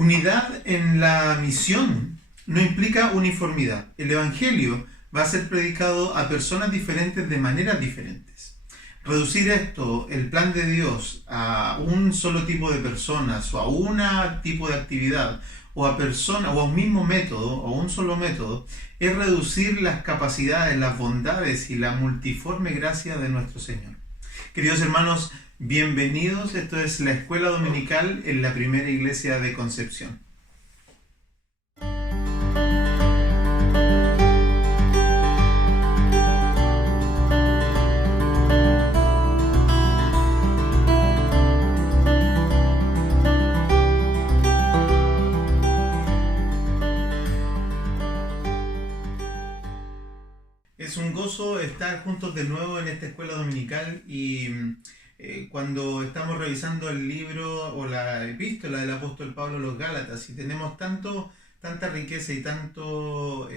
Unidad en la misión no implica uniformidad. El Evangelio va a ser predicado a personas diferentes de maneras diferentes. Reducir esto, el plan de Dios, a un solo tipo de personas o a un tipo de actividad o a personas o a un mismo método o un solo método, es reducir las capacidades, las bondades y la multiforme gracia de nuestro Señor. Queridos hermanos, bienvenidos. Esto es la Escuela Dominical en la Primera Iglesia de Concepción. Es un gozo estar juntos de nuevo en esta escuela dominical y cuando estamos revisando el libro o la epístola del apóstol Pablo a los Gálatas y tenemos tanta riqueza y tanto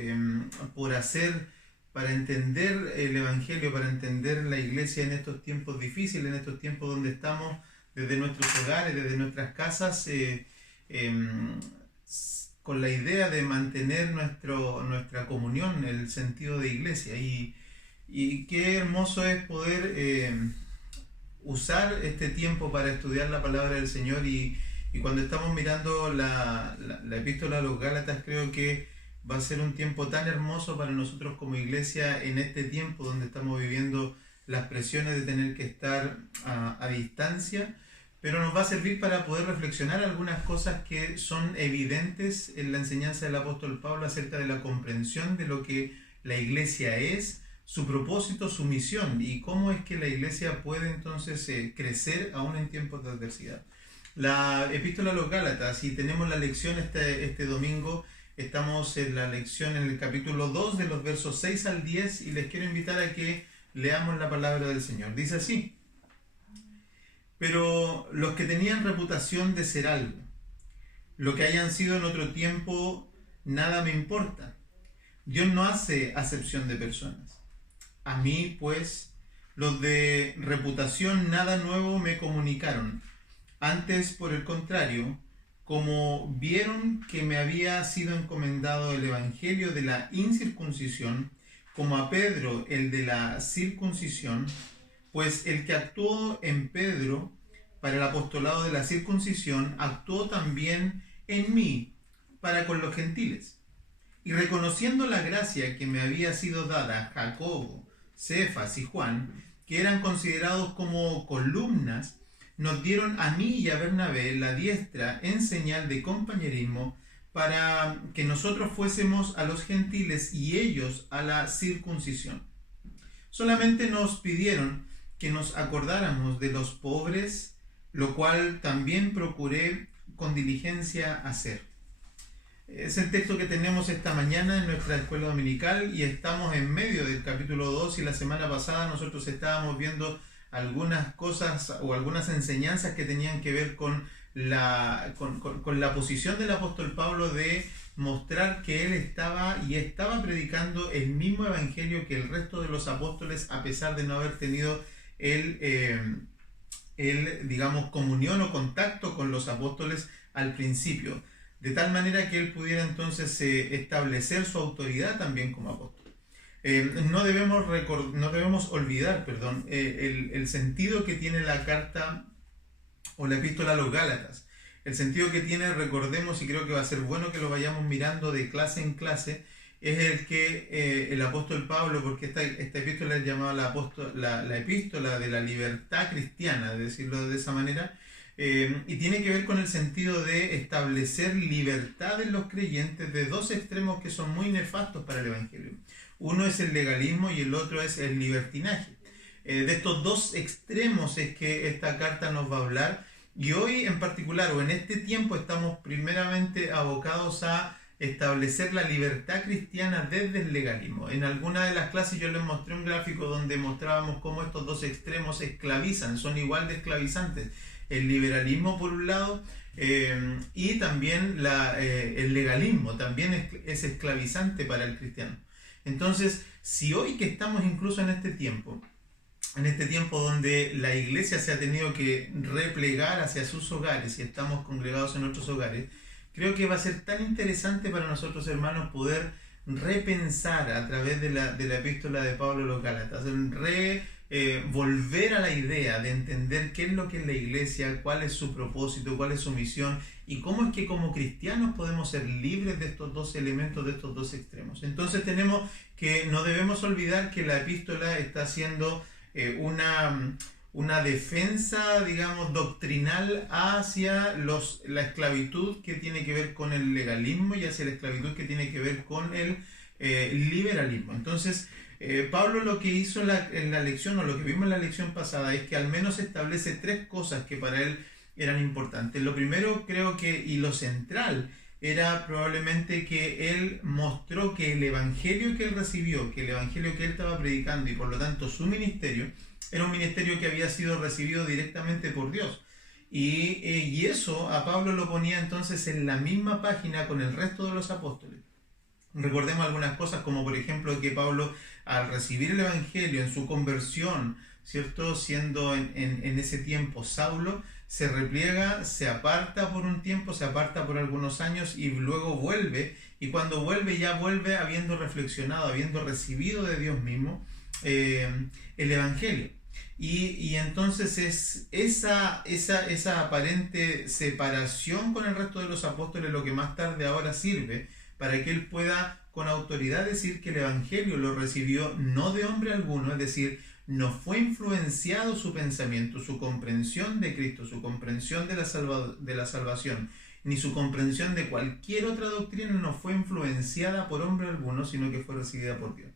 por hacer para entender el Evangelio, para entender la iglesia en estos tiempos difíciles, en estos tiempos donde estamos desde nuestros hogares, desde nuestras casas, con la idea de mantener nuestra comunión, el sentido de iglesia. Y qué hermoso es poder usar este tiempo para estudiar la palabra del Señor. Y cuando estamos mirando la epístola a los Gálatas, creo que va a ser un tiempo tan hermoso para nosotros como iglesia en este tiempo donde estamos viviendo las presiones de tener que estar a distancia. Pero nos va a servir para poder reflexionar algunas cosas que son evidentes en la enseñanza del apóstol Pablo acerca de la comprensión de lo que la iglesia es, su propósito, su misión y cómo es que la iglesia puede entonces crecer aún en tiempos de adversidad. La epístola a los Gálatas, y tenemos la lección este domingo, estamos en la lección en el capítulo 2 de los versos 6 al 10 y les quiero invitar a que leamos la palabra del Señor. Dice así: pero los que tenían reputación de ser algo, lo que hayan sido en otro tiempo, nada me importa. Dios no hace acepción de personas. A mí, pues, los de reputación nada nuevo me comunicaron. Antes, por el contrario, como vieron que me había sido encomendado el evangelio de la incircuncisión, como a Pedro el de la circuncisión, pues el que actuó en Pedro para el apostolado de la circuncisión, actuó también en mí para con los gentiles. Y reconociendo la gracia que me había sido dada Jacobo, Cefas y Juan, que eran considerados como columnas, nos dieron a mí y a Bernabé la diestra en señal de compañerismo para que nosotros fuésemos a los gentiles y ellos a la circuncisión. Solamente nos pidieron que nos acordáramos de los pobres, lo cual también procuré con diligencia hacer. Es el texto que tenemos esta mañana en nuestra escuela dominical y estamos en medio del capítulo 2 y la semana pasada nosotros estábamos viendo algunas cosas o algunas enseñanzas que tenían que ver con la posición del apóstol Pablo de mostrar que él estaba predicando el mismo evangelio que el resto de los apóstoles, a pesar de no haber tenido digamos, comunión o contacto con los apóstoles al principio, de tal manera que él pudiera entonces establecer su autoridad también como apóstol. No debemos olvidar el sentido que tiene la carta o la epístola a los Gálatas. El sentido que tiene, recordemos, y creo que va a ser bueno que lo vayamos mirando de clase en clase, es el que el apóstol Pablo, porque esta epístola es llamada la epístola de la libertad cristiana, de decirlo de esa manera, y tiene que ver con el sentido de establecer libertad en los creyentes de dos extremos que son muy nefastos para el evangelio. Uno es el legalismo y el otro es el libertinaje. De estos dos extremos es que esta carta nos va a hablar, y hoy en particular, o en este tiempo, estamos primeramente abocados a establecer la libertad cristiana desde el legalismo. En alguna de las clases yo les mostré un gráfico donde mostrábamos cómo estos dos extremos esclavizan, son igual de esclavizantes. El liberalismo por un lado y también el legalismo también es esclavizante para el cristiano. Entonces, si hoy que estamos incluso en este tiempo donde la iglesia se ha tenido que replegar hacia sus hogares y estamos congregados en nuestros hogares, creo que va a ser tan interesante para nosotros, hermanos, poder repensar a través de la epístola de Pablo a los Gálatas, volver a la idea de entender qué es lo que es la iglesia, cuál es su propósito, cuál es su misión y cómo es que como cristianos podemos ser libres de estos dos elementos, de estos dos extremos. Entonces tenemos que, no debemos olvidar que la epístola está haciendo una defensa, digamos, doctrinal hacia la esclavitud que tiene que ver con el legalismo y hacia la esclavitud que tiene que ver con el liberalismo. Entonces, Pablo lo que hizo en la lección, o lo que vimos en la lección pasada, es que al menos establece tres cosas que para él eran importantes. Lo primero, creo que, y lo central, era probablemente que él mostró que el evangelio que él recibió, que el evangelio que él estaba predicando y por lo tanto su ministerio, era un ministerio que había sido recibido directamente por Dios. Y eso a Pablo lo ponía entonces en la misma página con el resto de los apóstoles. Recordemos algunas cosas, como por ejemplo que Pablo, al recibir el evangelio en su conversión, ¿cierto? Siendo en ese tiempo Saulo, se repliega, se aparta por un tiempo, se aparta por algunos años y luego vuelve. Y cuando vuelve, ya vuelve habiendo reflexionado, habiendo recibido de Dios mismo el evangelio. Y entonces es esa aparente separación con el resto de los apóstoles lo que más tarde ahora sirve para que él pueda con autoridad decir que el evangelio lo recibió no de hombre alguno, es decir, no fue influenciado su pensamiento, su comprensión de Cristo, su comprensión de la salvación, ni su comprensión de cualquier otra doctrina no fue influenciada por hombre alguno, sino que fue recibida por Dios.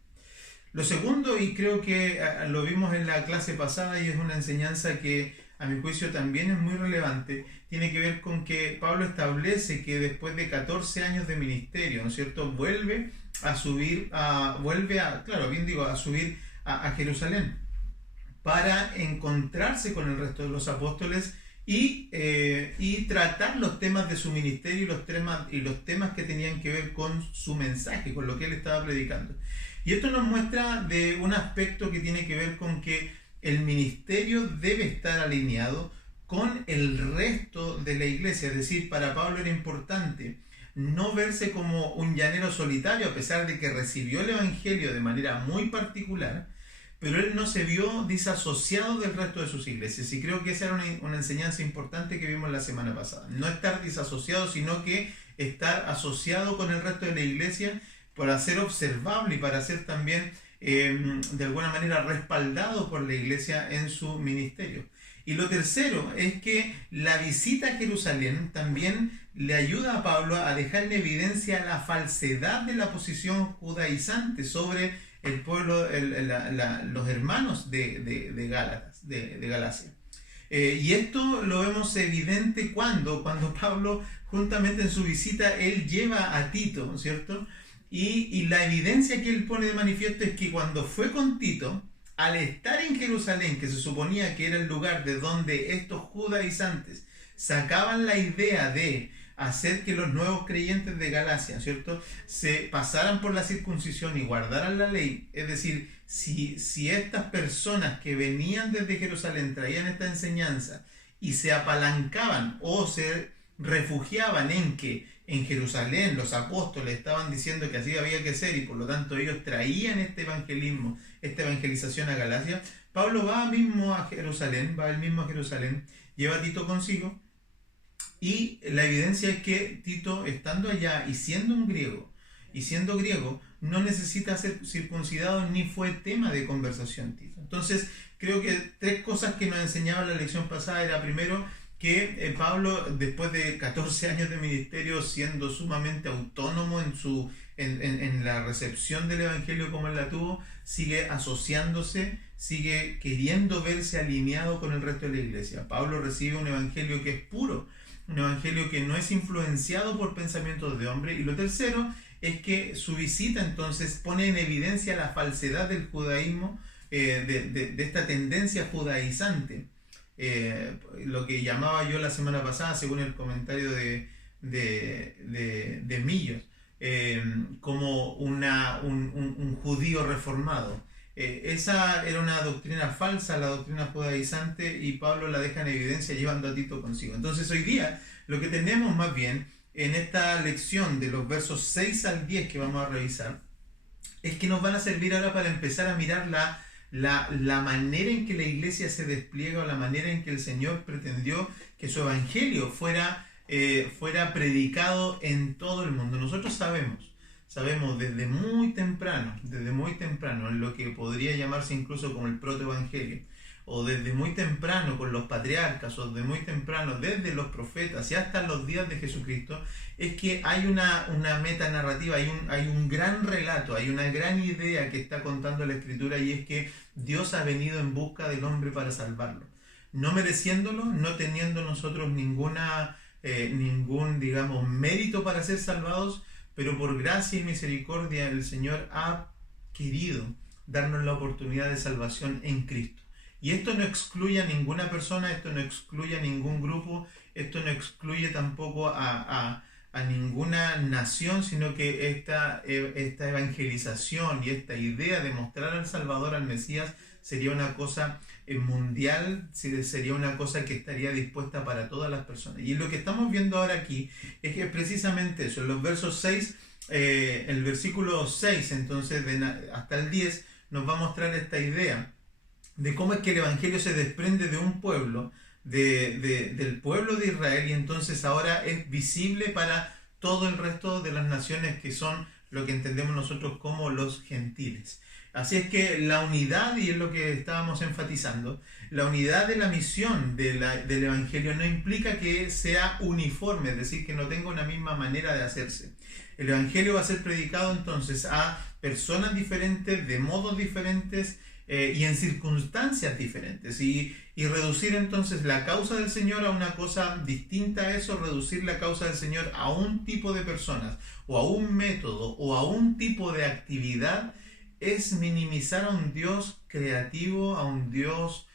Lo segundo, y creo que lo vimos en la clase pasada y es una enseñanza que a mi juicio también es muy relevante, tiene que ver con que Pablo establece que después de 14 años de ministerio, ¿no es cierto?, vuelve a subir a Jerusalén para encontrarse con el resto de los apóstoles y tratar los temas de su ministerio y los temas que tenían que ver con su mensaje, con lo que él estaba predicando. Y esto nos muestra de un aspecto que tiene que ver con que el ministerio debe estar alineado con el resto de la iglesia. Es decir, para Pablo era importante no verse como un llanero solitario, a pesar de que recibió el evangelio de manera muy particular, pero él no se vio disasociado del resto de sus iglesias. Y creo que esa era una enseñanza importante que vimos la semana pasada. No estar disasociado, sino que estar asociado con el resto de la iglesia para ser observable y para ser también de alguna manera respaldado por la iglesia en su ministerio. Y lo tercero es que la visita a Jerusalén también le ayuda a Pablo a dejar en evidencia la falsedad de la posición judaizante sobre el pueblo, los hermanos de Galacia. Y esto lo vemos evidente cuando Pablo, juntamente en su visita, él lleva a Tito, ¿cierto? Y la evidencia que él pone de manifiesto es que cuando fue con Tito, al estar en Jerusalén, que se suponía que era el lugar de donde estos judaizantes sacaban la idea de hacer que los nuevos creyentes de Galacia, ¿cierto?, se pasaran por la circuncisión y guardaran la ley, es decir, si estas personas que venían desde Jerusalén traían esta enseñanza y se apalancaban o se refugiaban en que en Jerusalén los apóstoles estaban diciendo que así había que ser y por lo tanto ellos traían este evangelismo, esta evangelización a Galacia, Pablo va él mismo a Jerusalén, lleva a Tito consigo y la evidencia es que Tito, estando allá y siendo griego, no necesita ser circuncidado ni fue tema de conversación Tito. Entonces creo que tres cosas que nos enseñaba la lección pasada era primero que Pablo, después de 14 años de ministerio, siendo sumamente autónomo en la recepción del evangelio como él la tuvo, sigue asociándose, sigue queriendo verse alineado con el resto de la iglesia. Pablo recibe un evangelio que es puro, un evangelio que no es influenciado por pensamientos de hombre. Y lo tercero es que su visita entonces pone en evidencia la falsedad del judaísmo, de esta tendencia judaizante. Lo que llamaba yo la semana pasada, según el comentario de Millos, como un judío reformado. Esa era una doctrina falsa, la doctrina judaizante, y Pablo la deja en evidencia llevando a Tito consigo. Entonces hoy día lo que tenemos más bien en esta lección de los versos 6 al 10 que vamos a revisar, es que nos van a servir ahora para empezar a mirar la manera en que la iglesia se despliega, o la manera en que el Señor pretendió que su evangelio fuera predicado en todo el mundo. Nosotros sabemos desde muy temprano, en lo que podría llamarse incluso como el protoevangelio, o desde muy temprano con los patriarcas, o desde muy temprano desde los profetas y hasta los días de Jesucristo, es que hay una metanarrativa, hay un gran relato, hay una gran idea que está contando la Escritura, y es que Dios ha venido en busca del hombre para salvarlo, no mereciéndolo, no teniendo nosotros ningún, digamos, mérito para ser salvados, pero por gracia y misericordia el Señor ha querido darnos la oportunidad de salvación en Cristo. Y esto no excluye a ninguna persona, esto no excluye a ningún grupo, esto no excluye tampoco a ninguna nación, sino que esta evangelización y esta idea de mostrar al Salvador, al Mesías, sería una cosa mundial, sería una cosa que estaría dispuesta para todas las personas. Y lo que estamos viendo ahora aquí es que precisamente eso, en los versos 6, el versículo 6, entonces hasta el 10, nos va a mostrar esta idea de cómo es que el Evangelio se desprende de un pueblo, del pueblo de Israel, y entonces ahora es visible para todo el resto de las naciones, que son lo que entendemos nosotros como los gentiles. Así es que la unidad, y es lo que estábamos enfatizando, la unidad de la misión del Evangelio no implica que sea uniforme, es decir, que no tenga una misma manera de hacerse. El Evangelio va a ser predicado entonces a personas diferentes, de modos diferentes, y en circunstancias diferentes, y reducir entonces la causa del Señor a una cosa distinta a eso, reducir la causa del Señor a un tipo de personas, o a un método, o a un tipo de actividad, es minimizar a un Dios creativo, a un Dios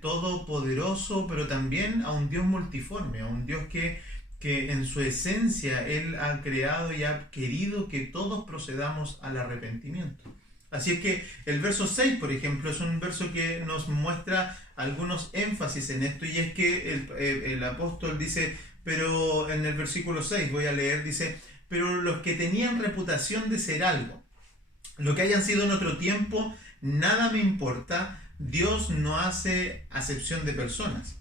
todopoderoso, pero también a un Dios multiforme, a un Dios que en su esencia Él ha creado y ha querido que todos procedamos al arrepentimiento. Así es que el verso 6, por ejemplo, es un verso que nos muestra algunos énfasis en esto, y es que el apóstol dice, pero en el versículo 6, voy a leer, dice, pero los que tenían reputación de ser algo, lo que hayan sido en otro tiempo, nada me importa, Dios no hace acepción de personas.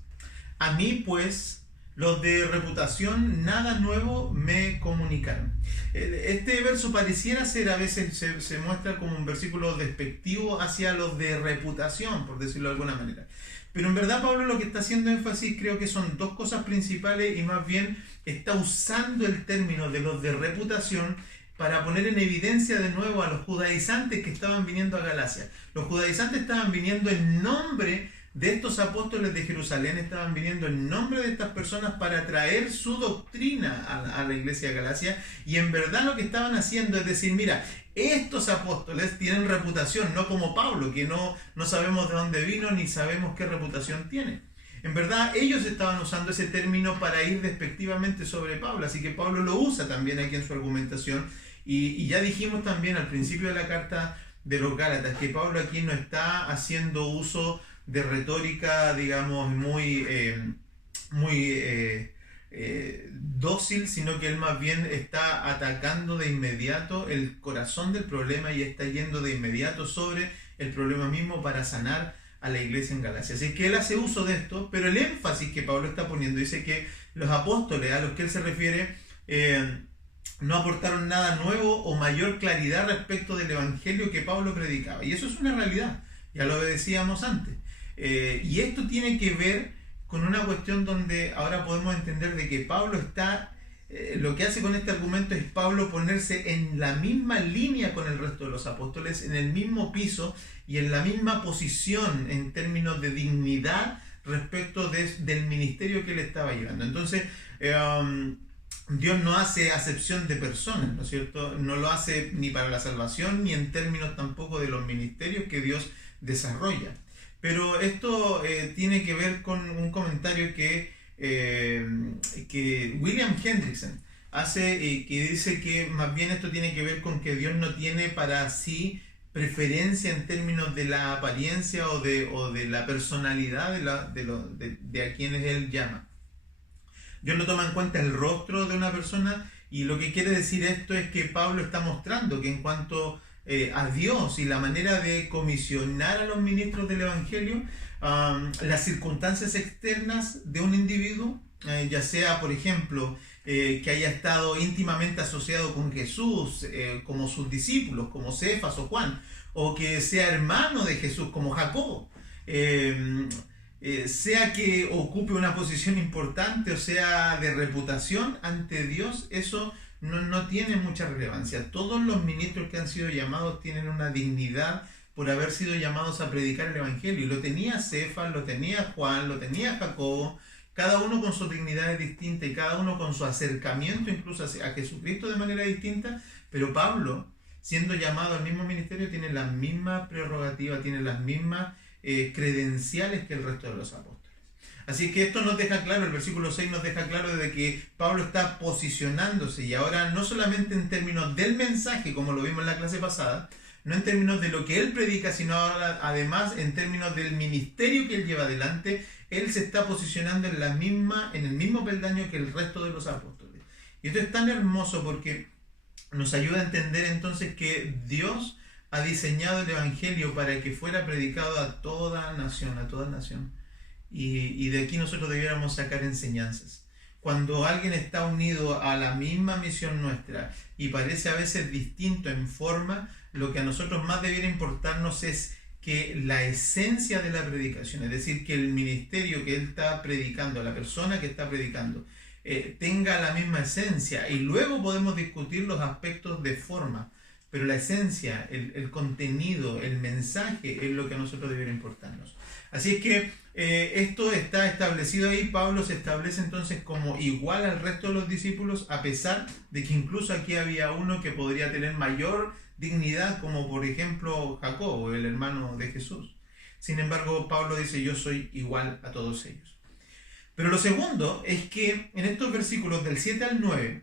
A mí, pues, los de reputación nada nuevo me comunicaron. Este verso pareciera ser, a veces se muestra como un versículo despectivo hacia los de reputación, por decirlo de alguna manera. Pero en verdad Pablo lo que está haciendo énfasis, creo que son dos cosas principales, y más bien está usando el término de los de reputación para poner en evidencia de nuevo a los judaizantes que estaban viniendo a Galacia. Los judaizantes estaban viniendo en nombre de estos apóstoles de Jerusalén, estaban viniendo en nombre de estas personas para traer su doctrina a la iglesia de Galacia, y en verdad lo que estaban haciendo es decir, mira, estos apóstoles tienen reputación, no como Pablo, que no sabemos de dónde vino ni sabemos qué reputación tiene. En verdad ellos estaban usando ese término para ir despectivamente sobre Pablo, así que Pablo lo usa también aquí en su argumentación, y ya dijimos también al principio de la carta de los Gálatas que Pablo aquí no está haciendo uso de retórica, digamos, muy dócil, sino que él más bien está atacando de inmediato el corazón del problema, y está yendo de inmediato sobre el problema mismo para sanar a la iglesia en Galacia. Así que él hace uso de esto, pero el énfasis que Pablo está poniendo, dice que los apóstoles a los que él se refiere no aportaron nada nuevo o mayor claridad respecto del evangelio que Pablo predicaba, y eso es una realidad, ya lo decíamos antes. Y esto tiene que ver con una cuestión donde ahora podemos entender de que Pablo está, lo que hace con este argumento es Pablo ponerse en la misma línea con el resto de los apóstoles, en el mismo piso y en la misma posición en términos de dignidad respecto del ministerio que él estaba llevando. Entonces, Dios no hace acepción de personas, ¿no es cierto? No lo hace ni para la salvación, ni en términos tampoco de los ministerios que Dios desarrolla. Pero esto tiene que ver con un comentario que William Hendrickson hace, que dice que más bien esto tiene que ver con que Dios no tiene para sí preferencia en términos de la apariencia o de la personalidad de a quienes Él llama. Dios no toma en cuenta el rostro de una persona, y lo que quiere decir esto es que Pablo está mostrando que en cuanto a Dios y la manera de comisionar a los ministros del Evangelio, las circunstancias externas de un individuo, ya sea, por ejemplo, que haya estado íntimamente asociado con Jesús, como sus discípulos, como Cefas o Juan, o que sea hermano de Jesús, como Jacobo, sea que ocupe una posición importante o sea de reputación ante Dios, eso no tiene mucha relevancia. Todos los ministros que han sido llamados tienen una dignidad por haber sido llamados a predicar el Evangelio. Y lo tenía Cefas, lo tenía Juan, lo tenía Jacobo, cada uno con sus dignidades distintas y cada uno con su acercamiento incluso a Jesucristo de manera distinta, pero Pablo, siendo llamado al mismo ministerio, tiene la misma prerrogativa, tiene las mismas credenciales que el resto de los apóstoles. Así que esto nos deja claro, el versículo 6 nos deja claro de que Pablo está posicionándose, y ahora no solamente en términos del mensaje, como lo vimos en la clase pasada, no en términos de lo que él predica, sino ahora además en términos del ministerio que él lleva adelante. Él se está posicionando en el mismo peldaño que el resto de los apóstoles. Y esto es tan hermoso porque nos ayuda a entender entonces que Dios ha diseñado el Evangelio para que fuera predicado a toda nación, a toda nación. Y de aquí nosotros debiéramos sacar enseñanzas. Cuando alguien está unido a la misma misión nuestra y parece a veces distinto en forma, lo que a nosotros más debiera importarnos es que la esencia de la predicación, es decir, que el ministerio que él está predicando, la persona que está predicando, tenga la misma esencia, y luego podemos discutir los aspectos de forma, pero la esencia, el contenido, el mensaje es lo que a nosotros debiera importarnos. Así es que esto está establecido ahí. Pablo se establece entonces como igual al resto de los discípulos, a pesar de que incluso aquí había uno que podría tener mayor dignidad, como por ejemplo Jacobo, el hermano de Jesús. Sin embargo, Pablo dice: yo soy igual a todos ellos. Pero lo segundo es que en estos versículos del 7 al 9,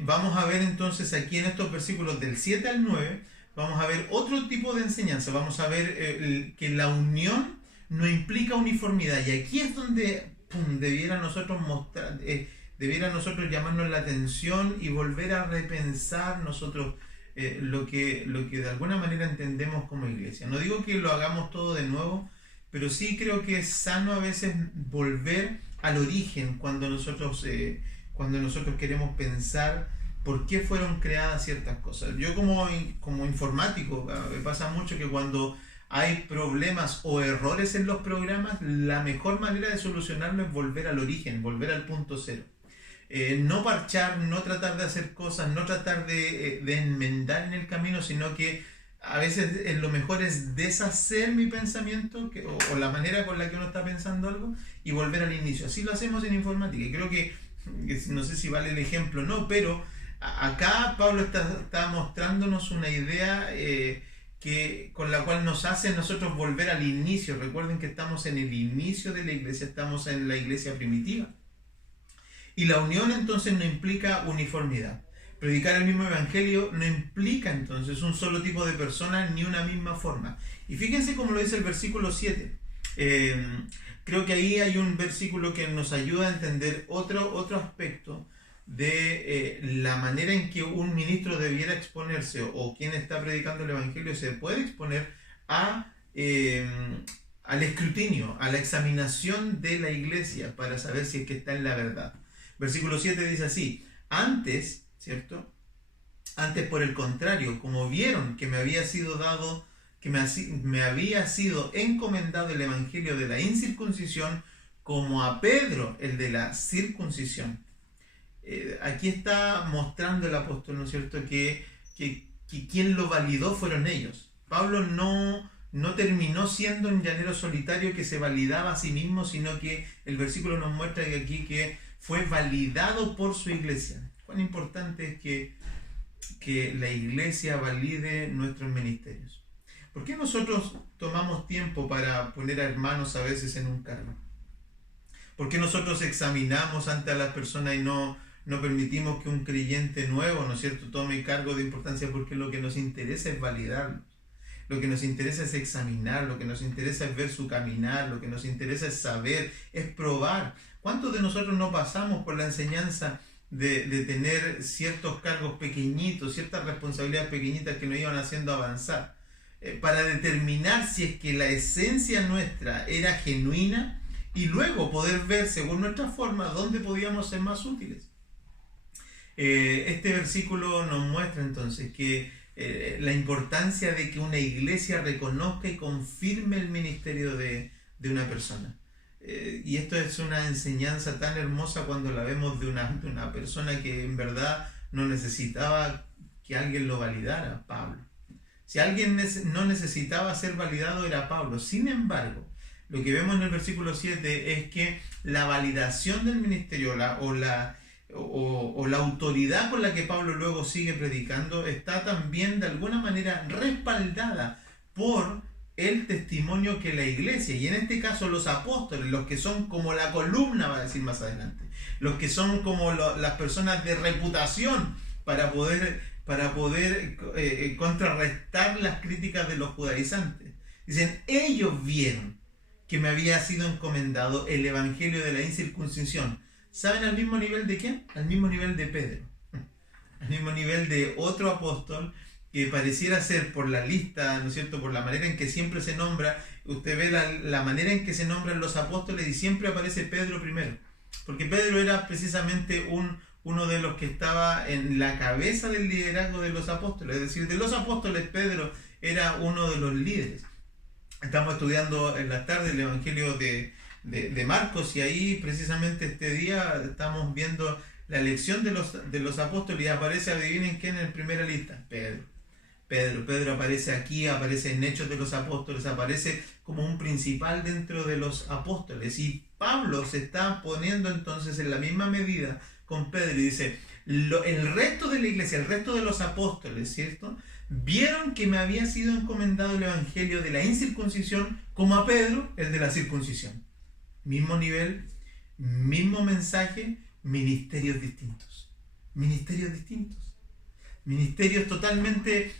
vamos a ver entonces aquí en estos versículos del 7 al 9, vamos a ver otro tipo de enseñanza. Vamos a ver que la unión no implica uniformidad. Y aquí es donde debiera nosotros llamarnos la atención y volver a repensar nosotros lo que de alguna manera entendemos como iglesia. No digo que lo hagamos todo de nuevo, pero sí creo que es sano a veces volver al origen cuando nosotros queremos pensar por qué fueron creadas ciertas cosas. Yo como informático, me pasa mucho que cuando hay problemas o errores en los programas, la mejor manera de solucionarlo es volver al origen, volver al punto cero. No parchar, no tratar de hacer cosas, no tratar de enmendar en el camino, sino que a veces lo mejor es deshacer mi pensamiento o la manera con la que uno está pensando algo y volver al inicio. Así lo hacemos en informática, y creo que no sé si vale el ejemplo o no, pero acá Pablo está mostrándonos una idea con la cual nos hace nosotros volver al inicio. Recuerden que estamos en el inicio de la iglesia, estamos en la iglesia primitiva. Y la unión entonces no implica uniformidad. Predicar el mismo evangelio no implica entonces un solo tipo de persona ni una misma forma. Y fíjense cómo lo dice el versículo 7. Creo que ahí hay un versículo que nos ayuda a entender otro aspecto de la manera en que un ministro debiera exponerse, o quien está predicando el evangelio se puede exponer al escrutinio, a la examinación de la iglesia para saber si es que está en la verdad. Versículo 7 dice así: antes, ¿cierto? Antes, por el contrario, como vieron que me había sido dado, que me había sido encomendado el evangelio de la incircuncisión, como a Pedro el de la circuncisión. Aquí está mostrando el apóstol, ¿no es cierto?, que quien lo validó fueron ellos. Pablo no terminó siendo un llanero solitario que se validaba a sí mismo, sino que el versículo nos muestra aquí que fue validado por su iglesia. Cuán importante es que la iglesia valide nuestros ministerios. ¿Por qué nosotros tomamos tiempo para poner a hermanos a veces en un cargo? ¿Por qué nosotros examinamos ante a las personas y no permitimos que un creyente nuevo, ¿no es cierto?, tome cargo de importancia? Porque lo que nos interesa es validarlos. lo que nos interesa es examinar, lo que nos interesa es ver su caminar, lo que nos interesa es saber, es probar. ¿Cuántos de nosotros no pasamos por la enseñanza de tener ciertos cargos pequeñitos, ciertas responsabilidades pequeñitas que nos iban haciendo avanzar? Para determinar si es que la esencia nuestra era genuina y luego poder ver según nuestra forma dónde podíamos ser más útiles. Este versículo nos muestra entonces que la importancia de que una iglesia reconozca y confirme el ministerio de una persona. Y esto es una enseñanza tan hermosa cuando la vemos de una persona que en verdad no necesitaba que alguien lo validara, Pablo. Si alguien no necesitaba ser validado era Pablo. Sin embargo, lo que vemos en el versículo 7 es que la validación del ministerio o la autoridad con la que Pablo luego sigue predicando está también de alguna manera respaldada por el testimonio que la iglesia, y en este caso los apóstoles, los que son como la columna, va a decir más adelante, los que son como las personas de reputación para poder contrarrestar las críticas de los judaizantes. Dicen, ellos vieron que me había sido encomendado el evangelio de la incircuncisión. ¿Saben al mismo nivel de quién? Al mismo nivel de Pedro. Al mismo nivel de otro apóstol que pareciera ser por la lista, ¿no es cierto?, por la manera en que siempre se nombra. Usted ve la manera en que se nombran los apóstoles y siempre aparece Pedro primero. Porque Pedro era precisamente uno de los que estaba en la cabeza del liderazgo de los apóstoles. Es decir, de los apóstoles, Pedro era uno de los líderes. Estamos estudiando en la tarde el Evangelio de Marcos, y ahí precisamente este día estamos viendo la elección de los apóstoles y aparece, adivinen quién en primera lista, Pedro aparece aquí, aparece en Hechos de los Apóstoles, aparece como un principal dentro de los apóstoles, y Pablo se está poniendo entonces en la misma medida con Pedro y dice, el resto de la iglesia, el resto de los apóstoles, ¿cierto?, vieron que me había sido encomendado el evangelio de la incircuncisión como a Pedro el de la circuncisión. Mismo nivel, mismo mensaje, ministerios distintos. Ministerios distintos. Ministerios totalmente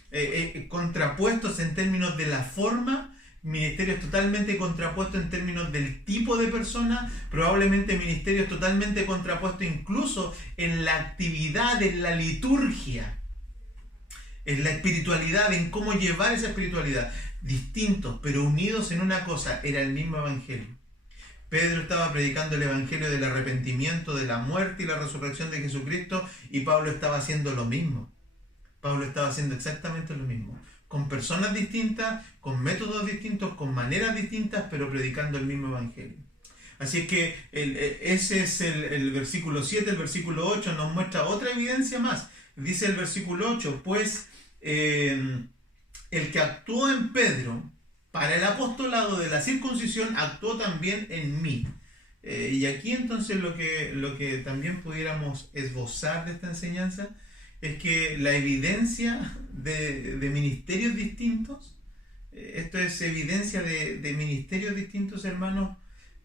contrapuestos en términos de la forma, ministerios totalmente contrapuestos en términos del tipo de persona, probablemente ministerios totalmente contrapuestos incluso en la actividad, en la liturgia, en la espiritualidad, en cómo llevar esa espiritualidad. Distintos, pero unidos en una cosa, era el mismo evangelio. Pedro estaba predicando el evangelio del arrepentimiento, de la muerte y la resurrección de Jesucristo, y Pablo estaba haciendo lo mismo. Pablo estaba haciendo exactamente lo mismo, con personas distintas, con métodos distintos, con maneras distintas, pero predicando el mismo evangelio. Así es que ese es el versículo 7. El versículo 8 nos muestra otra evidencia más. Dice el versículo 8, pues el que actuó en Pedro para el apostolado de la circuncisión actuó también en mí. Y aquí entonces lo que también pudiéramos esbozar de esta enseñanza es que la evidencia de ministerios distintos, esto es evidencia de ministerios distintos, hermanos,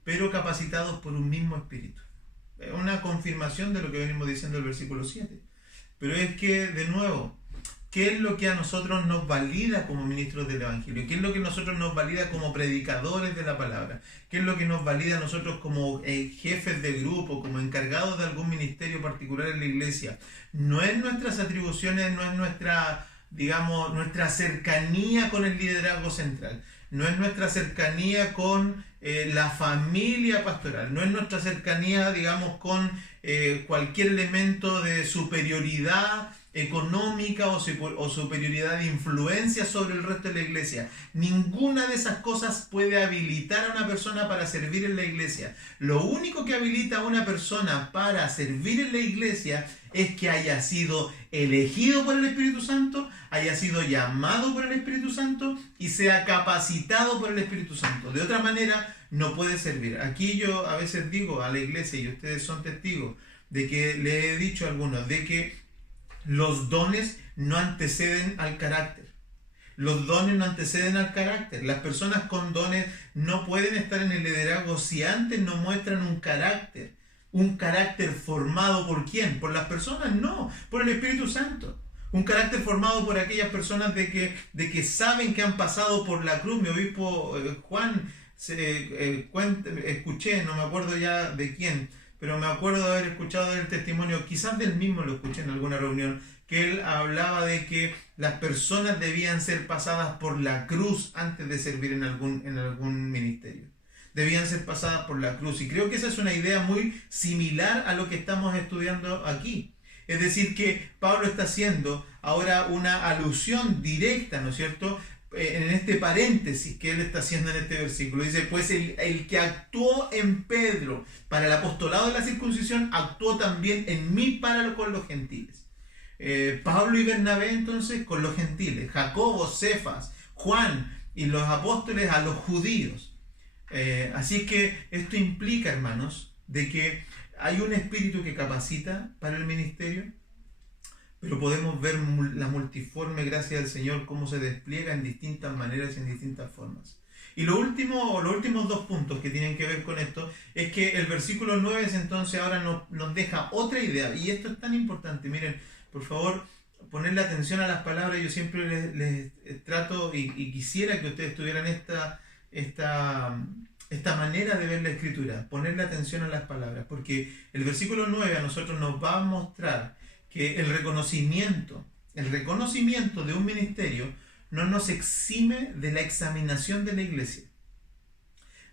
pero capacitados por un mismo espíritu. Es una confirmación de lo que venimos diciendo en el versículo 7. Pero es que, de nuevo, ¿qué es lo que a nosotros nos valida como ministros del Evangelio? ¿Qué es lo que a nosotros nos valida como predicadores de la palabra? ¿Qué es lo que nos valida a nosotros como jefes de grupo, como encargados de algún ministerio particular en la iglesia? No es nuestras atribuciones, no es nuestra cercanía con el liderazgo central, no es nuestra cercanía con la familia pastoral, no es nuestra cercanía, con cualquier elemento de superioridad económica o superioridad de influencia sobre el resto de la iglesia. Ninguna de esas cosas puede habilitar a una persona para servir en la iglesia. Lo único que habilita a una persona para servir en la iglesia es que haya sido elegido por el Espíritu Santo, haya sido llamado por el Espíritu Santo y sea capacitado por el Espíritu Santo. De otra manera, no puede servir. Aquí yo a veces digo a la iglesia, y ustedes son testigos, de que le he dicho a algunos, de que los dones no anteceden al carácter. Los dones no anteceden al carácter. Las personas con dones no pueden estar en el liderazgo si antes no muestran un carácter. Un carácter formado ¿por quién? ¿Por las personas? No, por el Espíritu Santo. Un carácter formado por aquellas personas de que saben que han pasado por la cruz. Mi obispo Juan, escuché, no me acuerdo ya de quién, pero me acuerdo de haber escuchado el testimonio, quizás del mismo lo escuché en alguna reunión, que él hablaba de que las personas debían ser pasadas por la cruz antes de servir en algún ministerio. Debían ser pasadas por la cruz. Y creo que esa es una idea muy similar a lo que estamos estudiando aquí. Es decir, que Pablo está haciendo ahora una alusión directa, ¿no es cierto?, en este paréntesis que él está haciendo en este versículo. Dice, pues el que actuó en Pedro para el apostolado de la circuncisión, actuó también en mí con los gentiles. Pablo y Bernabé entonces con los gentiles, Jacobo, Cefas, Juan y los apóstoles a los judíos. Así que esto implica, hermanos, de que hay un espíritu que capacita para el ministerio, pero podemos ver la multiforme gracia del Señor, cómo se despliega en distintas maneras y en distintas formas. Y los últimos dos puntos que tienen que ver con esto es que el versículo 9 entonces ahora nos deja otra idea, y esto es tan importante. Miren, por favor, ponerle atención a las palabras. Yo siempre les trato y quisiera que ustedes tuvieran esta manera de ver la Escritura, ponerle atención a las palabras, porque el versículo 9 a nosotros nos va a mostrar que el reconocimiento de un ministerio no nos exime de la examinación de la iglesia.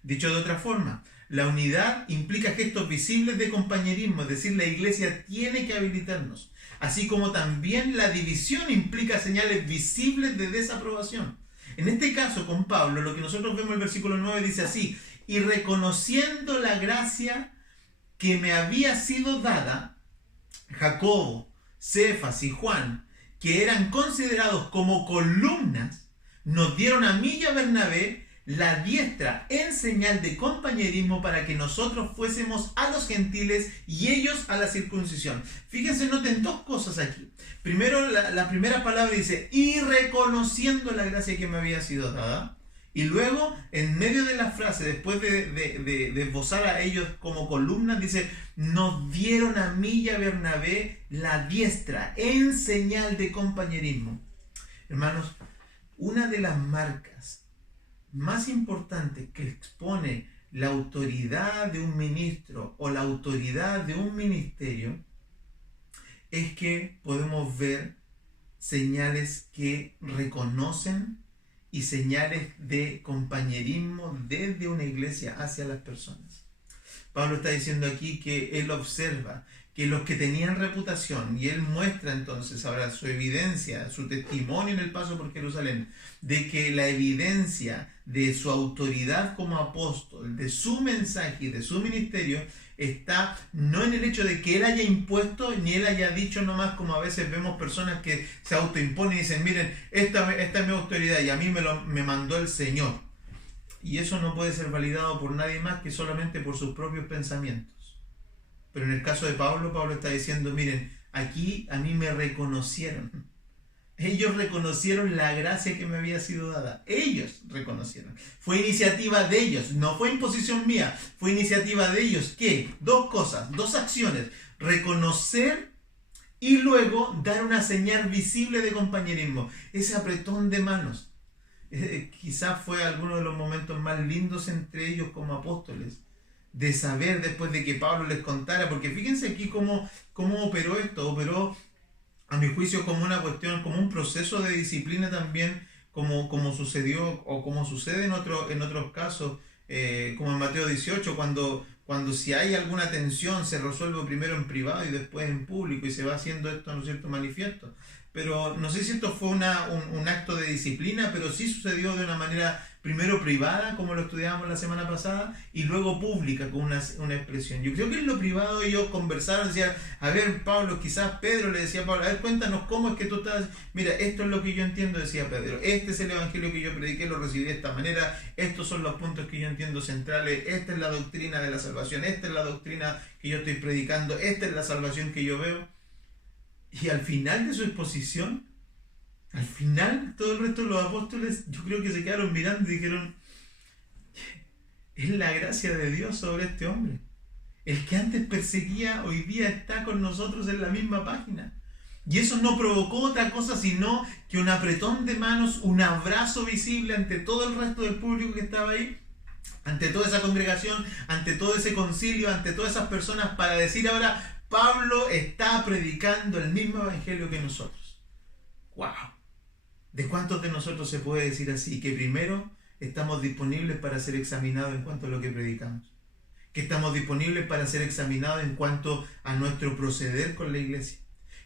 Dicho de otra forma, la unidad implica gestos visibles de compañerismo, es decir, la iglesia tiene que habilitarnos, así como también la división implica señales visibles de desaprobación. En este caso, con Pablo, lo que nosotros vemos en el versículo 9 dice así: y reconociendo la gracia que me había sido dada, Jacobo, Cefas y Juan, que eran considerados como columnas, nos dieron a mí y a Bernabé la diestra en señal de compañerismo para que nosotros fuésemos a los gentiles y ellos a la circuncisión. Fíjense, noten dos cosas aquí. Primero, la primera palabra dice, y reconociendo la gracia que me había sido dada. Y luego, en medio de la frase, después de esbozar a ellos como columnas, dice, nos dieron a mí y a Bernabé la diestra en señal de compañerismo. Hermanos, una de las marcas más importantes que expone la autoridad de un ministro o la autoridad de un ministerio es que podemos ver señales que reconocen y señales de compañerismo desde una iglesia hacia las personas. Pablo está diciendo aquí que él observa que los que tenían reputación, y él muestra entonces ahora su evidencia, su testimonio en el paso por Jerusalén, de que la evidencia de su autoridad como apóstol, de su mensaje y de su ministerio, está no en el hecho de que él haya impuesto, ni él haya dicho nomás, como a veces vemos personas que se autoimponen y dicen, miren, esta es mi autoridad y a mí me mandó el Señor. Y eso no puede ser validado por nadie más que solamente por sus propios pensamientos. Pero en el caso de Pablo, Pablo está diciendo, miren, aquí a mí me reconocieron. Ellos reconocieron la gracia que me había sido dada. Ellos reconocieron. Fue iniciativa de ellos, no fue imposición mía, fue iniciativa de ellos. ¿Qué? Dos cosas, dos acciones. Reconocer y luego dar una señal visible de compañerismo. Ese apretón de manos. Quizás fue alguno de los momentos más lindos entre ellos como apóstoles. De saber después de que Pablo les contara, porque fíjense aquí cómo operó esto. Operó, a mi juicio, como una cuestión, como un proceso de disciplina también, como sucedió o como sucede en otros casos, como en Mateo 18, cuando si hay alguna tensión se resuelve primero en privado y después en público y se va haciendo esto, ¿no es cierto?, manifiesto. Pero no sé si esto fue un acto de disciplina, pero sí sucedió de una manera primero privada, como lo estudiábamos la semana pasada, y luego pública, con una expresión. Yo creo que en lo privado ellos conversaron, decían, a ver, Pablo, quizás Pedro le decía a Pablo, a ver, cuéntanos cómo es que tú estás, mira, esto es lo que yo entiendo, decía Pedro, este es el evangelio que yo prediqué, lo recibí de esta manera, estos son los puntos que yo entiendo centrales, esta es la doctrina de la salvación, esta es la doctrina que yo estoy predicando, esta es la salvación que yo veo. Y al final de su exposición, al final, todo el resto de los apóstoles, yo creo que se quedaron mirando y dijeron, es la gracia de Dios sobre este hombre. El que antes perseguía, hoy día está con nosotros en la misma página. Y eso no provocó otra cosa sino que un apretón de manos, un abrazo visible ante todo el resto del público que estaba ahí, ante toda esa congregación, ante todo ese concilio, ante todas esas personas, para decir ahora, Pablo está predicando el mismo evangelio que nosotros. ¡Wow! ¿De cuántos de nosotros se puede decir así? Que primero estamos disponibles para ser examinados en cuanto a lo que predicamos. Que estamos disponibles para ser examinados en cuanto a nuestro proceder con la iglesia.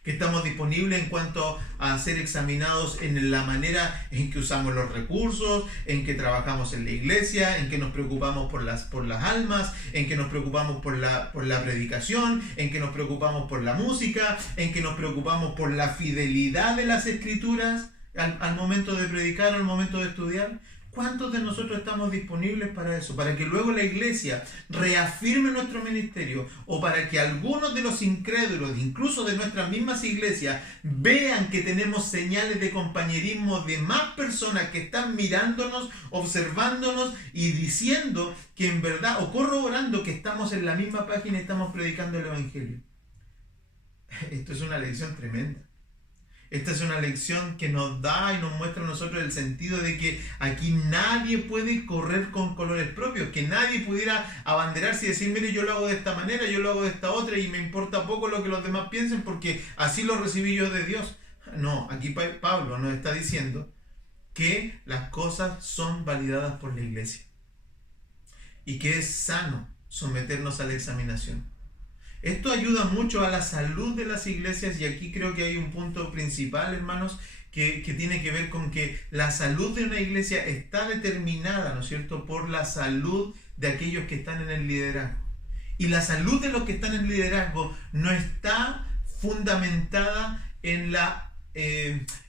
Que estamos disponibles en cuanto a ser examinados en la manera en que usamos los recursos, en que trabajamos en la iglesia, en que nos preocupamos por las almas, en que nos preocupamos por la predicación, en que nos preocupamos por la música, en que nos preocupamos por la fidelidad de las escrituras al momento de predicar, al momento de estudiar. ¿Cuántos de nosotros estamos disponibles para eso? Para que luego la iglesia reafirme nuestro ministerio, o para que algunos de los incrédulos, incluso de nuestras mismas iglesias, vean que tenemos señales de compañerismo de más personas que están mirándonos, observándonos y diciendo que en verdad, o corroborando que estamos en la misma página y estamos predicando el evangelio. Esto es una lección tremenda. Esta es una lección que nos da y nos muestra a nosotros el sentido de que aquí nadie puede correr con colores propios, que nadie pudiera abanderarse y decir, mire, yo lo hago de esta manera, yo lo hago de esta otra y me importa poco lo que los demás piensen porque así lo recibí yo de Dios. No, aquí Pablo nos está diciendo que las cosas son validadas por la iglesia y que es sano someternos a la examinación. Esto ayuda mucho a la salud de las iglesias, y aquí creo que hay un punto principal, hermanos, que tiene que ver con que la salud de una iglesia está determinada, ¿no es cierto?, por la salud de aquellos que están en el liderazgo. Y la salud de los que están en el liderazgo no está fundamentada en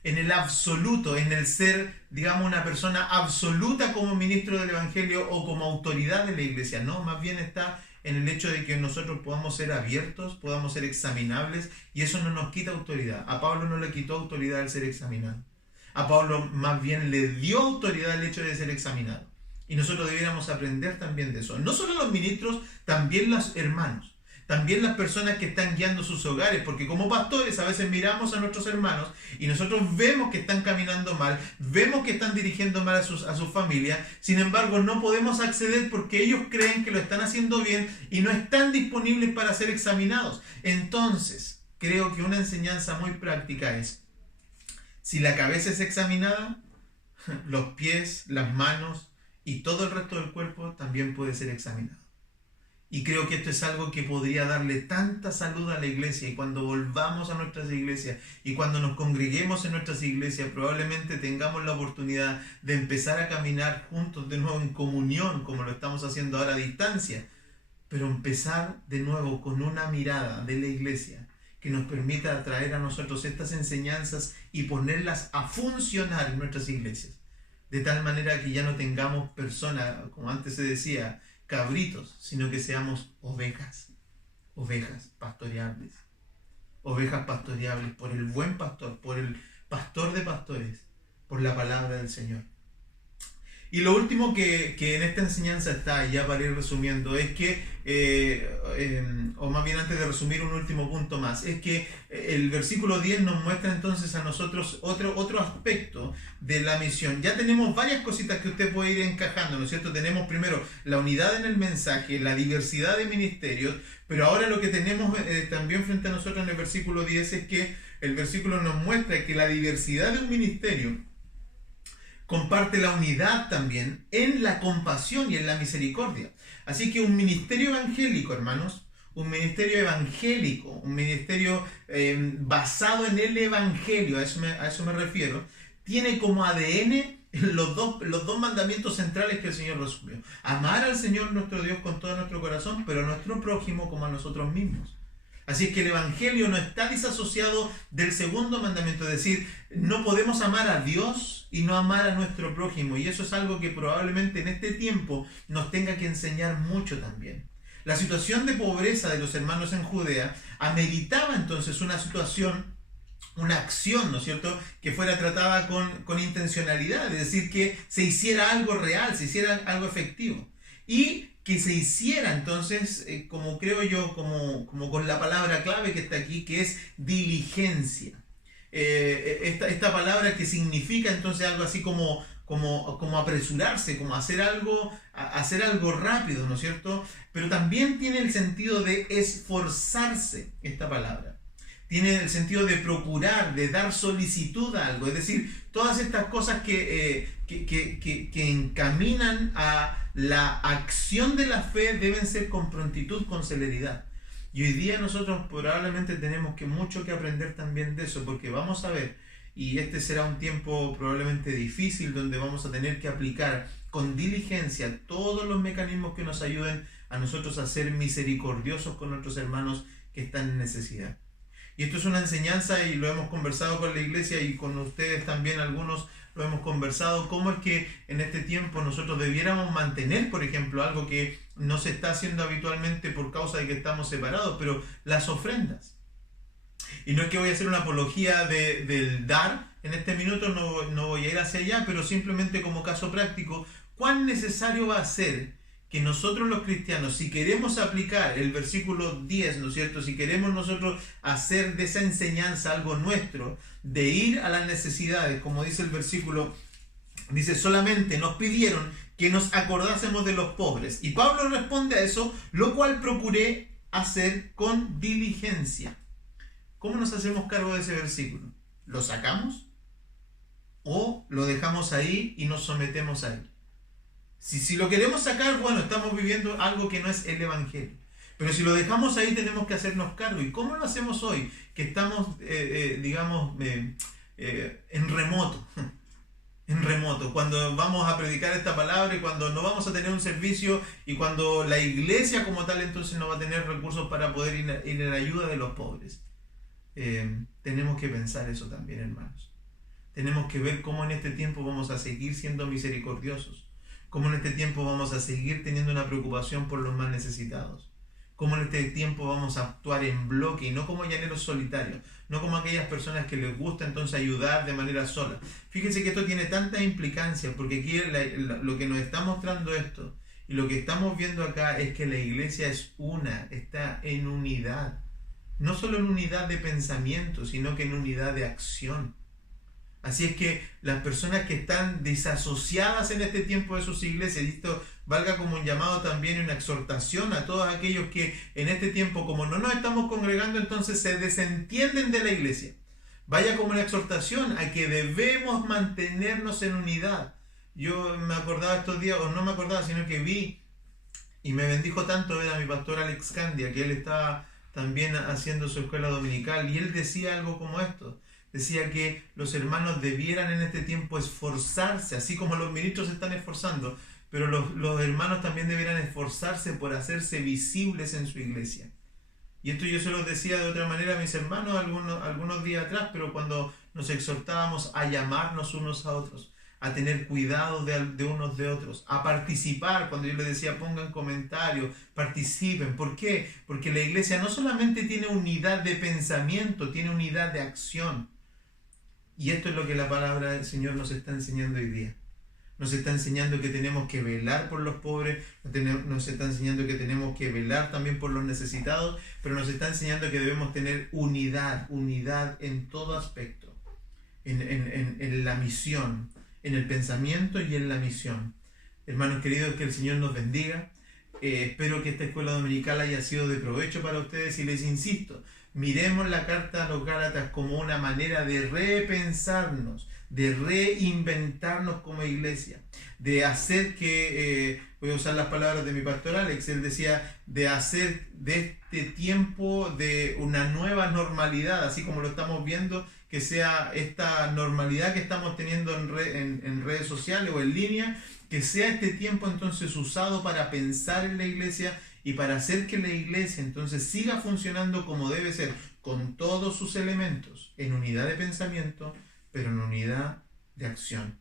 el absoluto, en el ser, digamos, una persona absoluta como ministro del evangelio o como autoridad de la iglesia. No, más bien está en el hecho de que nosotros podamos ser abiertos, podamos ser examinables, y eso no nos quita autoridad. A Pablo no le quitó autoridad el ser examinado. A Pablo más bien le dio autoridad el hecho de ser examinado. Y nosotros debiéramos aprender también de eso. No solo los ministros, también los hermanos. También las personas que están guiando sus hogares, porque como pastores a veces miramos a nuestros hermanos y nosotros vemos que están caminando mal, vemos que están dirigiendo mal a su familia, sin embargo no podemos acceder porque ellos creen que lo están haciendo bien y no están disponibles para ser examinados. Entonces, creo que una enseñanza muy práctica es, si la cabeza es examinada, los pies, las manos y todo el resto del cuerpo también puede ser examinado. Y creo que esto es algo que podría darle tanta salud a la iglesia, y cuando volvamos a nuestras iglesias y cuando nos congreguemos en nuestras iglesias, probablemente tengamos la oportunidad de empezar a caminar juntos de nuevo en comunión, como lo estamos haciendo ahora a distancia, pero empezar de nuevo con una mirada de la iglesia que nos permita traer a nosotros estas enseñanzas y ponerlas a funcionar en nuestras iglesias, de tal manera que ya no tengamos personas, como antes se decía, cabritos, sino que seamos ovejas pastoreables por el buen pastor, por el pastor de pastores, por la palabra del Señor. Y lo último que en esta enseñanza está, ya para ir resumiendo, es que, o más bien antes de resumir un último punto más, es que el versículo 10 nos muestra entonces a nosotros otro aspecto de la misión. Ya tenemos varias cositas que usted puede ir encajando, ¿no es cierto? Tenemos primero la unidad en el mensaje, la diversidad de ministerios, pero ahora lo que tenemos también frente a nosotros en el versículo 10 es que el versículo nos muestra que la diversidad de un ministerio comparte la unidad también en la compasión y en la misericordia. Así que un ministerio evangélico, hermanos, un ministerio evangélico, un ministerio basado en el evangelio, a eso me refiero, tiene como ADN los dos mandamientos centrales que el Señor resumió. Amar al Señor nuestro Dios con todo nuestro corazón, pero a nuestro prójimo como a nosotros mismos. Así es que el evangelio no está disasociado del segundo mandamiento, es decir, no podemos amar a Dios y no amar a nuestro prójimo, y eso es algo que probablemente en este tiempo nos tenga que enseñar mucho también. La situación de pobreza de los hermanos en Judea ameritaba entonces una acción, ¿no es cierto?, que fuera tratada con intencionalidad, es decir, que se hiciera algo real, se hiciera algo efectivo. Y que se hiciera entonces, como creo yo, como con la palabra clave que está aquí, que es diligencia. esta palabra que significa entonces algo así como apresurarse, como hacer algo rápido, ¿no es cierto? Pero también tiene el sentido de esforzarse esta palabra. Tiene el sentido de procurar, de dar solicitud a algo. Es decir, todas estas cosas que encaminan a la acción de la fe deben ser con prontitud, con celeridad. Y hoy día nosotros probablemente tenemos mucho que aprender también de eso, porque vamos a ver, y este será un tiempo probablemente difícil, donde vamos a tener que aplicar con diligencia todos los mecanismos que nos ayuden a nosotros a ser misericordiosos con nuestros hermanos que están en necesidad. Y esto es una enseñanza y lo hemos conversado con la iglesia y con ustedes también, algunos lo hemos conversado, cómo es que en este tiempo nosotros debiéramos mantener, por ejemplo, algo que no se está haciendo habitualmente por causa de que estamos separados, pero las ofrendas. Y no es que voy a hacer una apología del dar, en este minuto no voy a ir hacia allá, pero simplemente como caso práctico, ¿cuán necesario va a ser que nosotros los cristianos, si queremos aplicar el versículo 10, ¿no es cierto? Si queremos nosotros hacer de esa enseñanza algo nuestro, de ir a las necesidades, como dice el versículo, dice, solamente nos pidieron que nos acordásemos de los pobres. Y Pablo responde a eso, lo cual procuré hacer con diligencia. ¿Cómo nos hacemos cargo de ese versículo? ¿Lo sacamos? ¿O lo dejamos ahí y nos sometemos a él? Si lo queremos sacar, bueno, estamos viviendo algo que no es el Evangelio. Pero si lo dejamos ahí, tenemos que hacernos cargo. ¿Y cómo lo hacemos hoy? Que estamos, en remoto. En remoto. Cuando vamos a predicar esta palabra y cuando no vamos a tener un servicio y cuando la iglesia como tal entonces no va a tener recursos para poder ir en ayuda de los pobres. Tenemos que pensar eso también, hermanos. Tenemos que ver cómo en este tiempo vamos a seguir siendo misericordiosos. Cómo en este tiempo vamos a seguir teniendo una preocupación por los más necesitados. Cómo en este tiempo vamos a actuar en bloque y no como llaneros solitarios. No como aquellas personas que les gusta entonces ayudar de manera sola. Fíjense que esto tiene tantas implicancias porque aquí lo que nos está mostrando esto y lo que estamos viendo acá es que la iglesia es una, está en unidad. No solo en unidad de pensamiento, sino que en unidad de acción. Así es que las personas que están desasociadas en este tiempo de sus iglesias, y esto valga como un llamado también y una exhortación a todos aquellos que en este tiempo, como no nos estamos congregando, entonces se desentienden de la iglesia. Vaya como una exhortación a que debemos mantenernos en unidad. Yo me acordaba estos días, o no me acordaba, sino que vi y me bendijo tanto ver a mi pastor Alex Candia, que él estaba también haciendo su escuela dominical, y él decía algo como esto. Decía que los hermanos debieran en este tiempo esforzarse, así como los ministros se están esforzando, pero los hermanos también debieran esforzarse por hacerse visibles en su iglesia. Y esto yo se lo decía de otra manera a mis hermanos algunos días atrás, pero cuando nos exhortábamos a llamarnos unos a otros, a tener cuidado de unos de otros, a participar, cuando yo les decía pongan comentarios, participen. ¿Por qué? Porque la iglesia no solamente tiene unidad de pensamiento, tiene unidad de acción. Y esto es lo que la palabra del Señor nos está enseñando hoy día. Nos está enseñando que tenemos que velar por los pobres, nos está enseñando que tenemos que velar también por los necesitados, pero nos está enseñando que debemos tener unidad en todo aspecto, en la misión, en el pensamiento y en la misión. Hermanos queridos, que el Señor nos bendiga. Espero que esta escuela dominical haya sido de provecho para ustedes y les insisto, miremos la carta a los Gálatas como una manera de repensarnos, de reinventarnos como iglesia, de hacer que, voy a usar las palabras de mi pastor Alex, él decía, de hacer de este tiempo de una nueva normalidad, así como lo estamos viendo, que sea esta normalidad que estamos teniendo en redes sociales o en línea, que sea este tiempo entonces usado para pensar en la iglesia y para hacer que la iglesia entonces siga funcionando como debe ser, con todos sus elementos, en unidad de pensamiento, pero en unidad de acción.